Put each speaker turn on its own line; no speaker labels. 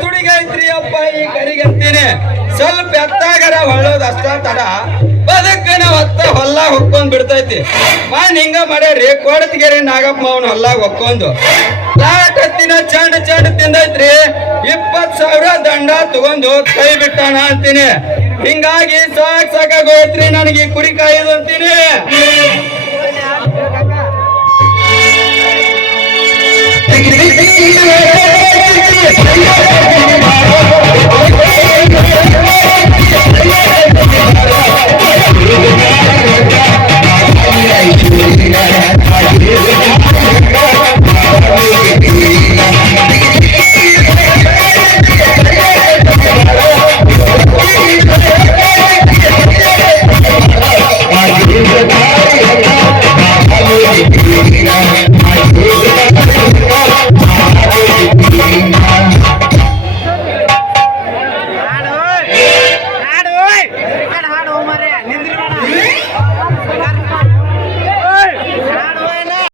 ತುಡಿಗೆ ಐತ್ರಿ ಅಪ್ಪ, ಈ ಕರಿಗಂತೀನಿ ಸ್ವಲ್ಪ ಎತ್ತಾಗರ ಹೊಳ್ಳೋದು ಅಷ್ಟ ತಡ. ಬದುಕನ ಹೊತ್ತ ಹೊಲ್ಲ ಹೊಕ್ಕೊಂಡ್ ಬಿಡ್ತೈತಿ. ಮಾನ್ ಹಿಂಗ ಮಾಡ್ಯಾರಿ ಕೋಡತಿಗೆರೆ ನಾಗಪ್ಪ ಅವನ ಹೊಲ್ಲಾಗ ಹೊಕ್ಕೊಂಡು. ಲಾಟ ಹತ್ತಿನ ಚಂಡ್ ಚಂಡ್ ತಿಂದೈತ್ರಿ. ಇಪ್ಪತ್ ಸಾವಿರ ದಂಡ ತಗೊಂಡು ಕೈ ಬಿಟ್ಟಣ ಅಂತೀನಿ. ಹಿಂಗಾಗಿ ಸಾಕ್ ಸಾಕಾಗೋಯ್ತ್ರಿ ನನಗೆ ಕುರಿ ಕಾಯ್ದು ಅಂತೀನಿ.
যায়